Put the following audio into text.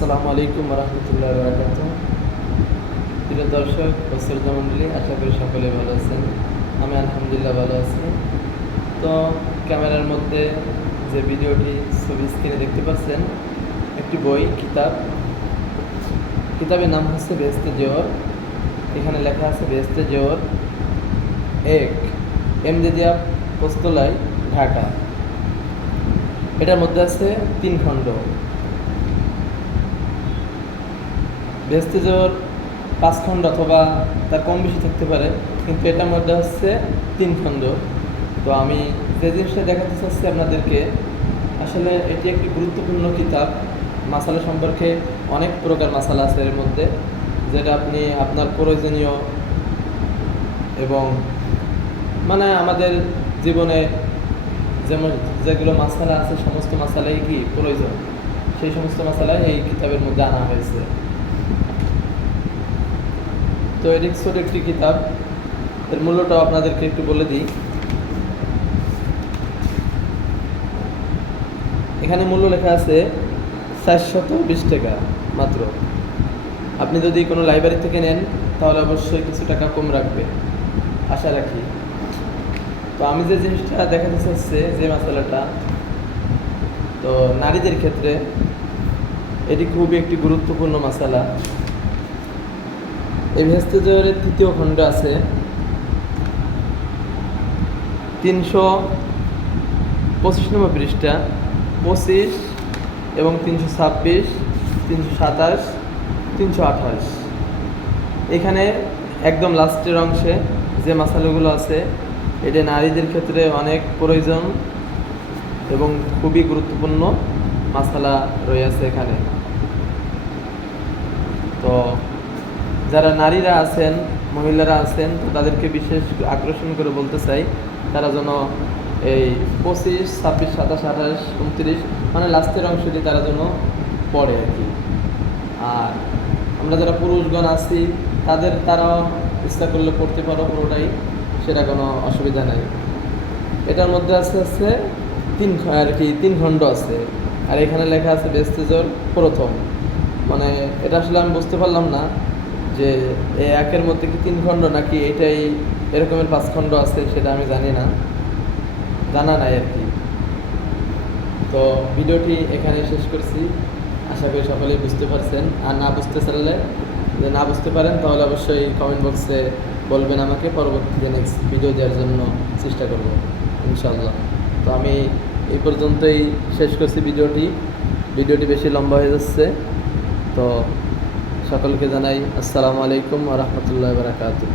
আসসালামু আলাইকুম রহমতুল্লাহ বরকাত। প্রিয় দর্শক ও শ্রোতা মণ্ডলী, আশা করি সকলে ভালো আছেন। আমি আলহামদুলিল্লাহ ভালো আছি। তো ক্যামেরার মধ্যে যে ভিডিওটি ছবি স্ক্রিনে দেখতে পাচ্ছেন, একটি বই কিতাবের নাম হচ্ছে বেহেশতে জোহর। এখানে লেখা আছে বেহেশতে জোহর এক, এমজেদিয়া পোস্তলায়, ঢাকা। এটার মধ্যে আছে 3 খণ্ড। বেহেশতে জোহর 5 খণ্ড অথবা তার কম বেশি থাকতে পারে, কিন্তু এটার মধ্যে হচ্ছে 3 খণ্ড। তো আমি যে জিনিসটা দেখাতে চাচ্ছি আপনাদেরকে, আসলে এটি একটি গুরুত্বপূর্ণ কিতাব। মাসালা সম্পর্কে অনেক প্রকার মাসালা আছে এর মধ্যে, যেটা আপনি আপনার প্রয়োজনীয় এবং আমাদের জীবনে যেমন যেগুলো মাসালা আছে, সমস্ত মাসালাই কি প্রয়োজন, সেই সমস্ত মাসালাই এই কিতাবের মধ্যে আনা হয়েছে। তো এটি ছোট একটি কিতাব, এর মূল্যটাও আপনাদেরকে একটু বলে দিই। এখানে মূল্য লেখা আছে 420 টাকা মাত্র। আপনি যদি কোনো লাইব্রেরি থেকে নেন তাহলে অবশ্যই কিছু টাকা কম রাখবে, আশা রাখি। তো আমি যে জিনিসটা দেখাতে চাচ্ছি, যে মশলাটা, তো নারীদের ক্ষেত্রে এটি খুবই একটি গুরুত্বপূর্ণ মশলা। এই বেহেশতে জোহরের 3য় খণ্ড আছে 325 নম্বর পৃষ্ঠা, 25 এবং 326, 327, 328। এখানে একদম লাস্টের অংশে যে মশালাগুলো আছে, এটা নারীদের ক্ষেত্রে অনেক প্রয়োজন এবং খুবই গুরুত্বপূর্ণ মশালা রয়েছে এখানে। তো যারা নারীরা আছেন, মহিলারা আছেন, তো তাদেরকে বিশেষ আকর্ষণ করে বলতে চাই, তারা যেন এই 25, 26, 27, 28, 29 লাস্টের অংশটি তারা যেন পড়ে আর কি। আর আমরা যারা পুরুষগণ আছি, তারাও ইচ্ছা করলে পড়তে পারো পুরোটাই, সেটা কোনো অসুবিধা নাই। এটার মধ্যে আছে 3 খণ্ড আছে। আর এখানে লেখা আছে বেহেশতে জোহর প্রথম। এটা আসলে আমি বুঝতে পারলাম না যে এই একের মধ্যে কি 3 খণ্ড নাকি এটাই এরকমের 5 খণ্ড আছে, সেটা আমি জানা নাই আর কি। তো ভিডিওটি এখানে শেষ করছি, আশা করি সকলেই বুঝতে পারছেন। আর না বুঝতে পারেন তাহলে অবশ্যই কমেন্ট বক্সে বলবেন আমাকে, পরবর্তীতে নেক্সট ভিডিও দেওয়ার জন্য চেষ্টা করব ইনশাল্লাহ। তো আমি এই পর্যন্তই শেষ করছি ভিডিওটি বেশি লম্বা হয়ে যাচ্ছে। তো সকলকে জানাই আসসালামু আলাইকুম ওয়া রাহমাতুল্লাহি ওয়া বারাকাতুহু।